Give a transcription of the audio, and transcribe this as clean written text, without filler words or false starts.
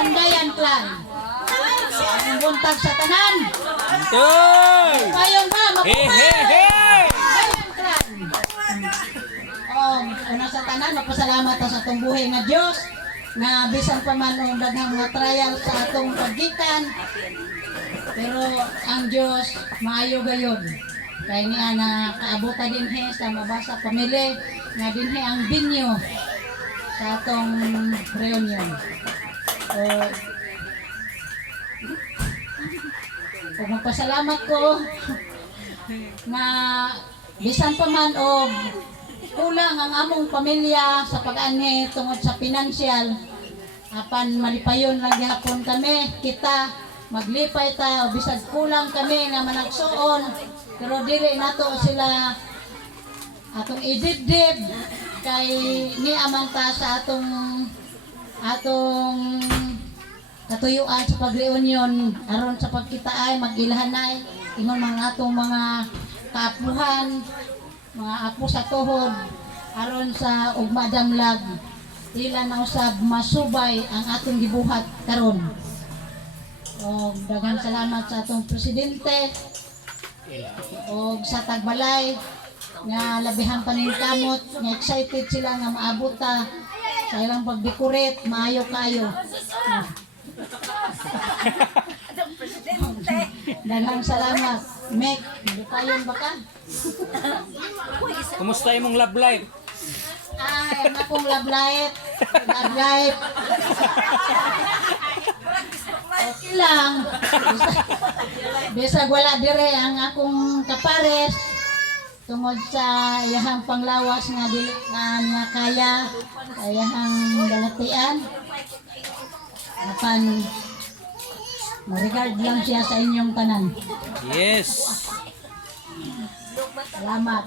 Pandayan Clan. Ang buntag sa tanan. Toy! Kayon ba? Hey, Mabuhay! hey, hey! Pandayan Clan. Una sa tanan, magpasalamat ta sa atong buhay nga Diyos na bisan pa man ang daghang mga trial sa atong paggikan. Pero ang Diyos maayo gayon. Kaya niya na kaabota din sa mabasa pamilya nga din ang binyo sa atong reunion. Magpasalamat ko na bisan pa man o kulang ang among pamilya sa pag-ani tungod sa pinansyal, apan malipayon lang gihapon kami, kita maglipay ta o bisag kulang kami nga managsuon, pero dili nato sila atong idibdib kay ni amang ta sa atong katuyuan sa pag-reunion aron sa pagkita ay mag-ilahanay ingon mga atong mga kaapuhan, mga apo sa tuhod aron sa ugmadamlag ila na usab masubay ang atong gibuhat karon. O daghang salamat sa atong presidente o sa Tagbalay nga labihan pa ning kamot nga excited sila nga maabot ta sa ilang pagdecorate maayo kayo. Daghang salamat. Mek, payon ba ka? Kumusta imong love life? Ay, ang akong love life. Love life. Okay lang. Bisag wala dire ang akong kapares tungod sa iyahang panglawas nga dili nga kaya iyahang dalatian. Apan ma-regard lang siya sa inyong tanan. Yes. Salamat.